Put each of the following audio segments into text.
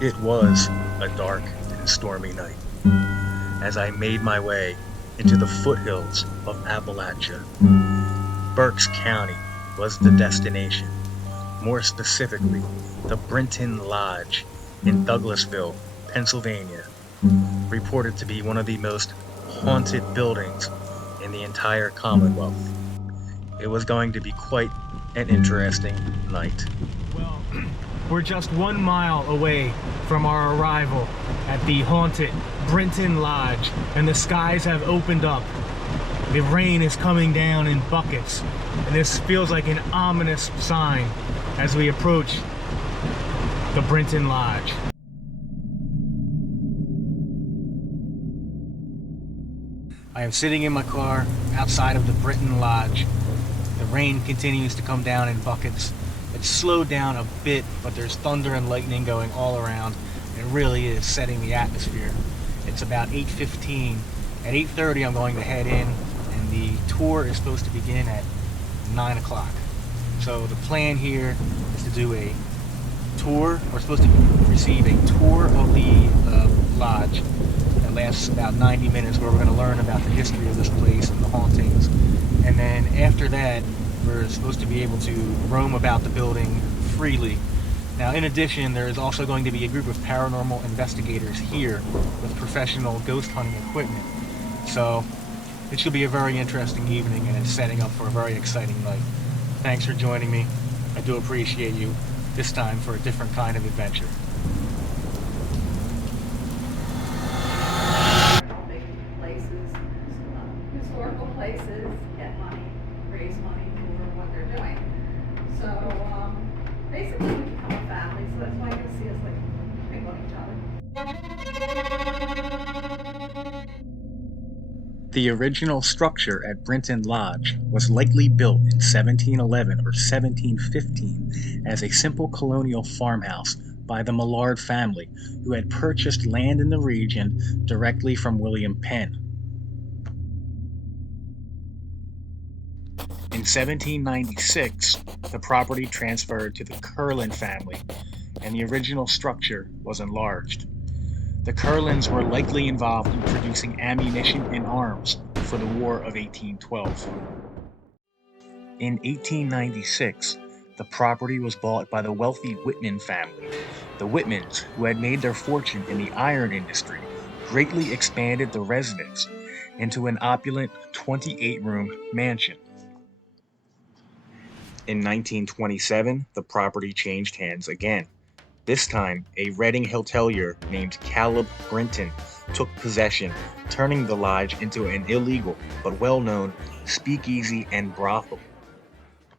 It was a dark and stormy night as I made my way into the foothills of Appalachia. Berks County was the destination, more specifically, the Brinton Lodge in Douglasville, Pennsylvania, reported to be one of the most haunted buildings in the entire Commonwealth. It was going to be quite an interesting night. Well, we're just 1 mile away from our arrival at the haunted Brinton Lodge, and the skies have opened up. The rain is coming down in buckets, and this feels like an ominous sign as we approach the Brinton Lodge. I am sitting in my car outside of the Brinton Lodge. The rain continues to come down in buckets. It's slowed down a bit, but there's thunder and lightning going all around. It really is setting the atmosphere. It's about 8:15. At 8:30 I'm going to head in, and the tour is supposed to begin at 9 o'clock. So the plan here is to do a tour. We're supposed to receive a tour of the lodge that lasts about 90 minutes, where we're going to learn about the history of this place and the hauntings. And then after that, we're supposed to be able to roam about the building freely. Now, in addition, there is also going to be a group of paranormal investigators here with professional ghost hunting equipment. So it should be a very interesting evening, and it's setting up for a very exciting night. Thanks for joining me. I do appreciate you, this time for a different kind of adventure. Places, historical places, get money, raise money for what they're doing. So basically we become a family, so that's why you'll see us like pick on each other. The original structure at Brinton Lodge was likely built in 1711 or 1715 as a simple colonial farmhouse by the Millard family, who had purchased land in the region directly from William Penn. In 1796, the property transferred to the Curlin family, and the original structure was enlarged. The Curlins were likely involved in producing ammunition and arms for the War of 1812. In 1896, the property was bought by the wealthy Whitman family. The Whitmans, who had made their fortune in the iron industry, greatly expanded the residence into an opulent 28-room mansion. In 1927, the property changed hands again. This time, a Reading hotelier named Caleb Brinton took possession, turning the lodge into an illegal but well-known speakeasy and brothel.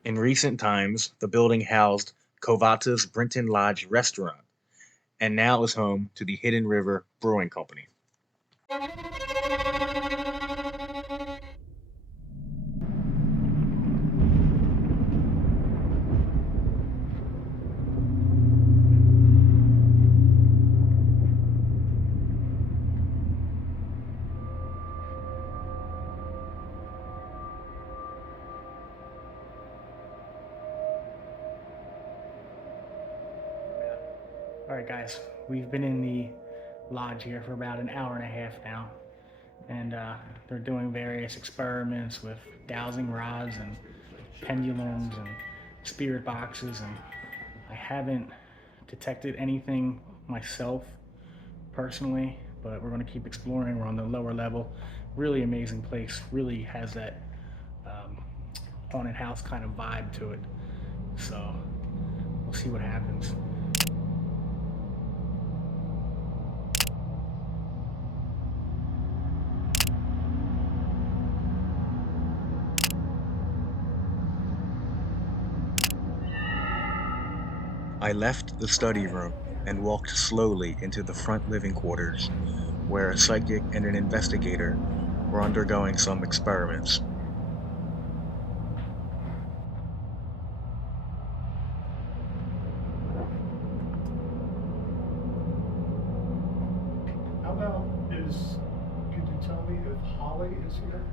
In recent times, the building housed Kovata's Brinton Lodge restaurant, and now is home to the Hidden River Brewing Company. Alright guys, we've been in the lodge here for about an hour and a half now, and they're doing various experiments with dowsing rods and pendulums and spirit boxes, and I haven't detected anything myself personally, but we're going to keep exploring. We're on the lower level. Really amazing place. Really has that haunted house kind of vibe to it. So we'll see what happens. I left the study room and walked slowly into the front living quarters, where a psychic and an investigator were undergoing some experiments. How about could you tell me if Holly is here?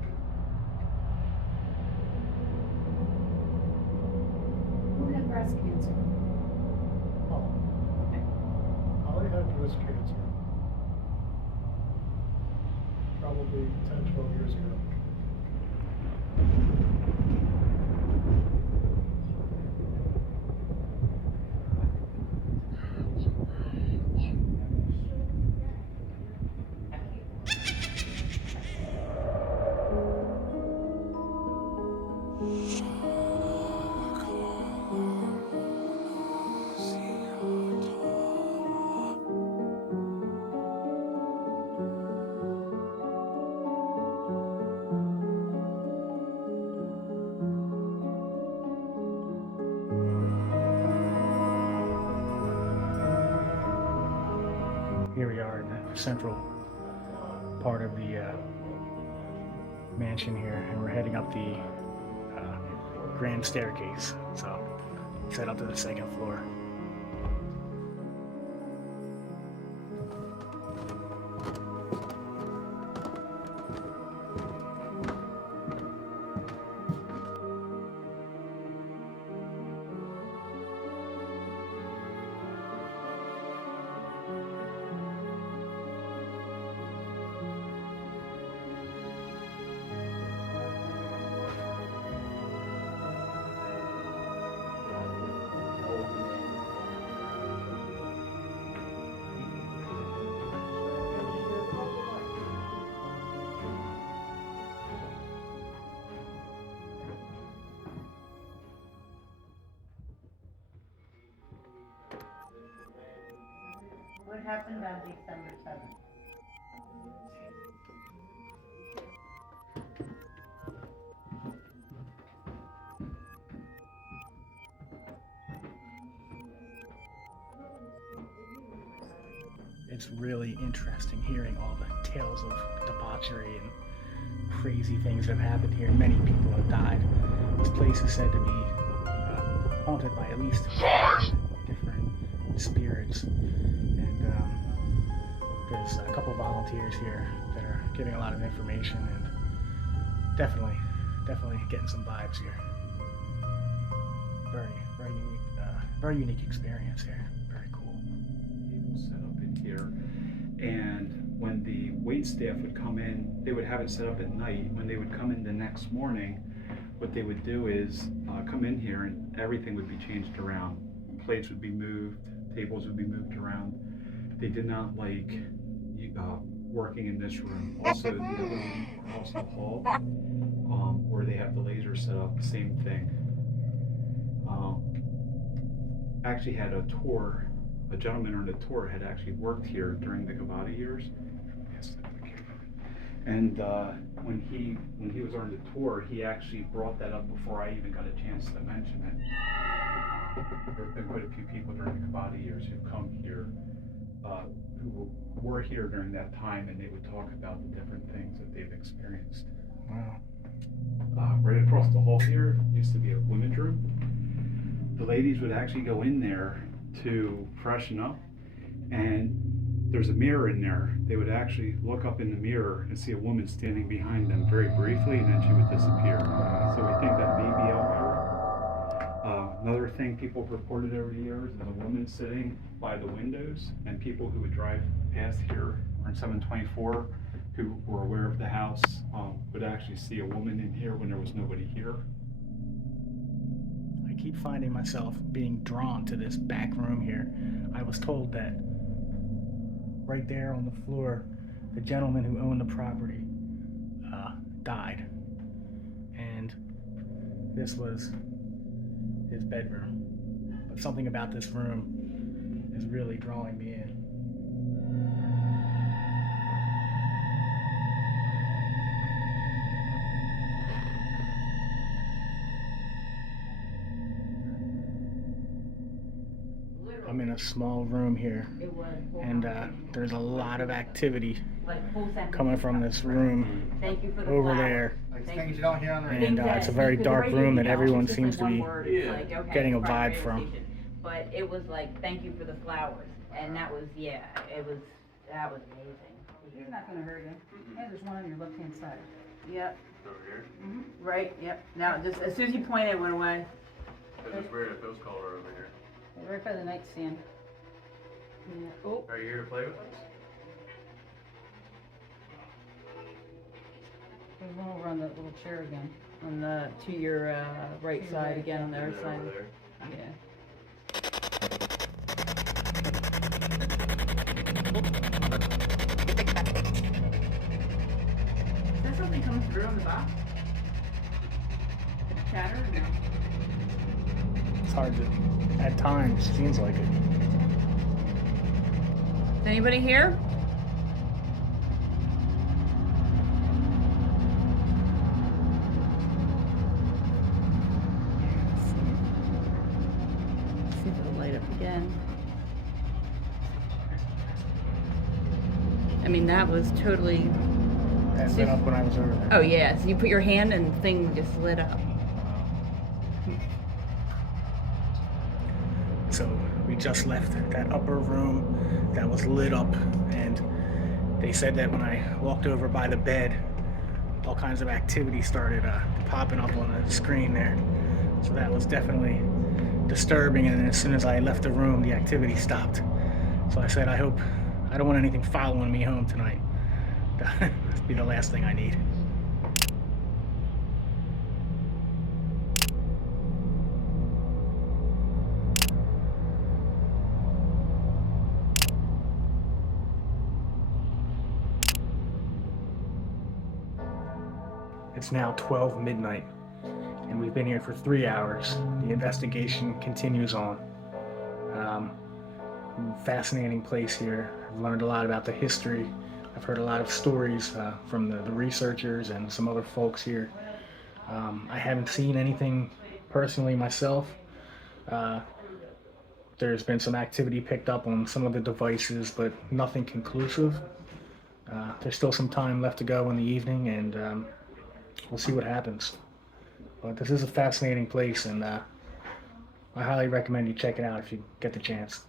Who had breast cancer? Oh, Holly had breast cancer. Probably 10, 12 years ago. Here we are in the central part of the mansion here, and we're heading up the grand staircase. So let's head up to the second floor. What happened on December 7th? It's really interesting hearing all the tales of debauchery and crazy things that have happened here. Many people have died. This place is said to be haunted by at least 5 different spirits, and there's a couple volunteers here that are giving a lot of information, and definitely getting some vibes here. Very unique experience here. Very cool. Tables set up in here, and when the wait staff would come in, they would have it set up at night. When they would come in the next morning, what they would do is come in here and everything would be changed around. Plates would be moved, tables would be moved around. They did not like working in this room. Also, the other room across the hall, where they have the laser set up, same thing. Actually had a tour. A gentleman on the tour had actually worked here during the Gavada years. Yes, and when he was on the tour, he actually brought that up before I even got a chance to mention it. There have been quite a few people during the Gavada years who've come here, who were here during that time, and they would talk about the different things that they've experienced. Wow. Right across the hall here used to be a women's room. The ladies would actually go in there to freshen up, and there's a mirror in there. They would actually look up in the mirror and see a woman standing behind them very briefly, and then she would disappear. So we think that may be out here. Another thing people have reported over the years is a woman sitting by the windows, and people who would drive past here on 724 who were aware of the house would actually see a woman in here when there was nobody here. I keep finding myself being drawn to this back room here. I was told that right there on the floor, the gentleman who owned the property died. And this was his bedroom. But something about this room is really drawing me in. I'm in a small room here, and there's a lot of activity coming from this room over there. And it's a very dark room that everyone seems to be getting a vibe from. But it was like, thank you for the flowers, and that was, yeah, that was amazing. He's not gonna hurt you. Yeah, there's one on your left-hand side. Yep. Over here? Right, yep. Now, just as soon as you pointed, it went away. Because it's weird if those color over here. Right by the nightstand. Yeah. Oh, Are you here to play with us? There's one over on that little chair again. On the, to your, right side again, on the other Is it side. over there? Yeah. is there something coming through on the box? Chatter or no? It's hard to, at times, seems like it. Is anybody here? See if it'll light up again. I mean, that was totally. That lit up when I was over there. Oh yeah, so you put your hand and the thing just lit up. So we just left that upper room that was lit up, and they said that when I walked over by the bed, all kinds of activity started popping up on the screen there. So that was definitely disturbing, and as soon as I left the room, the activity stopped. So I said, I don't want anything following me home tonight. That'd be the last thing I need. It's now 12 midnight, and we've been here for 3 hours. The investigation continues on. Fascinating place here. I've learned a lot about the history. I've heard a lot of stories from the researchers and some other folks here. I haven't seen anything personally myself. There's been some activity picked up on some of the devices, but nothing conclusive. There's still some time left to go in the evening, and we'll see what happens. But this is a fascinating place, and I highly recommend you check it out if you get the chance.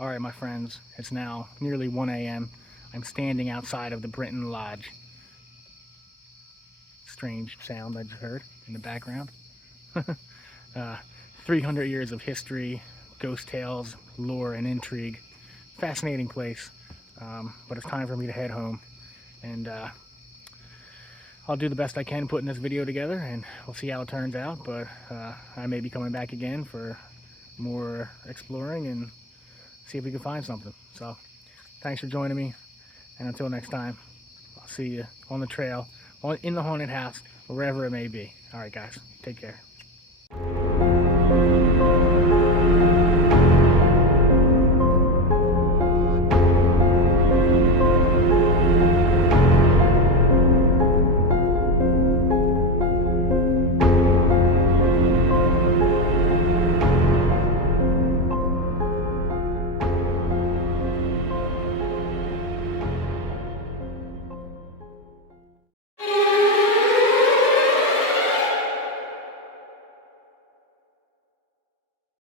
All right, my friends, it's now nearly 1 a.m. I'm standing outside of the Brinton Lodge. Strange sound I just heard in the background. 300 years of history, ghost tales, lore, and intrigue. Fascinating place, but it's time for me to head home. And I'll do the best I can putting this video together, and we'll see how it turns out. But I may be coming back again for more exploring and see if we can find something. So thanks for joining me, and until next time, I'll see you on the trail, in the haunted house, wherever it may be. All right, guys, take care.